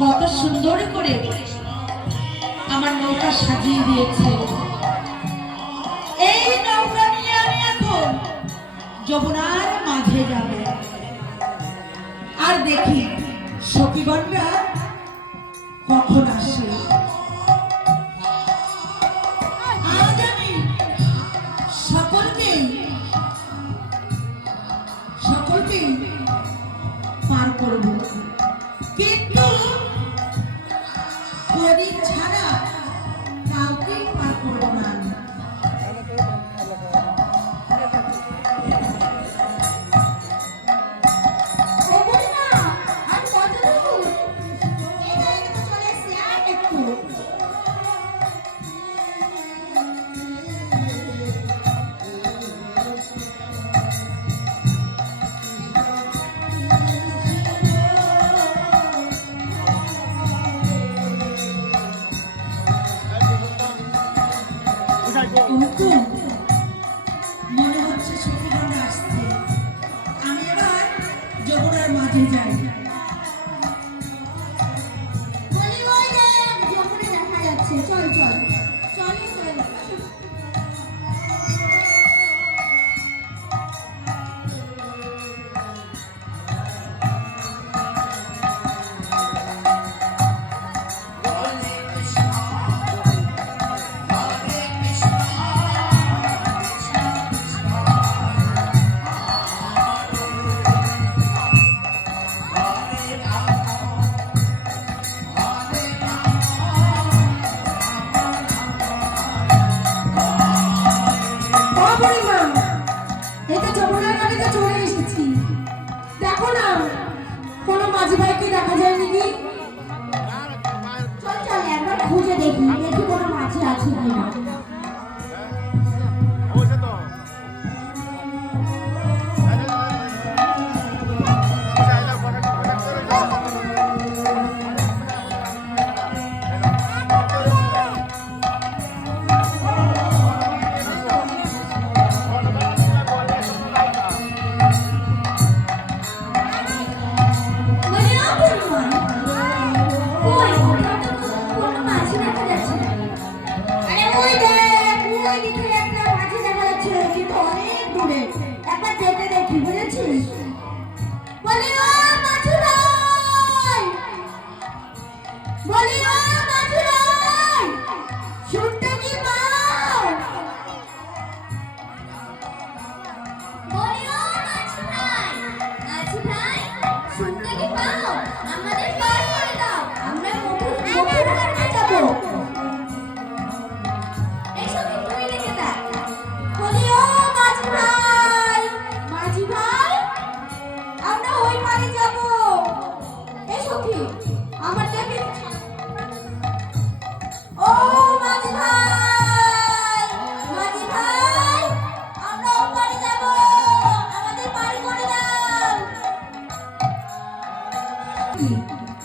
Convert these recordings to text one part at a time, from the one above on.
কত সুন্দর করে আমার নৌকা সাজিয়ে দিয়েছে। এই নৌকা নিয়ে আমি এখন যমুনার মাঝে যাব, আর দেখি সখীগণরা কখন আসে। আজ আমি সকলকে পার করব, কিন্তু গরিব ছাড়া কাউকেই পার করব না। মনে হচ্ছে সখীগণ আসছে, আমি এবার যমুনার মাঝে যাই। দেখা যাচ্ছে, চল চল চল। দেখো না কোনো মাঝি ভাইকে দেখা যায় নাকি? চল চল একবার খুঁজে দেখি কোনো মাঝি আছে কিনা।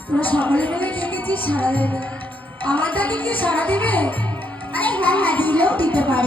তোরা সকলে মিলে ডেকেছিস, সারা দেবে। আমার দাদি কি সারা দেবে? আরে হ্যাঁ হ্যাঁ, দিলেও দিতে পারে।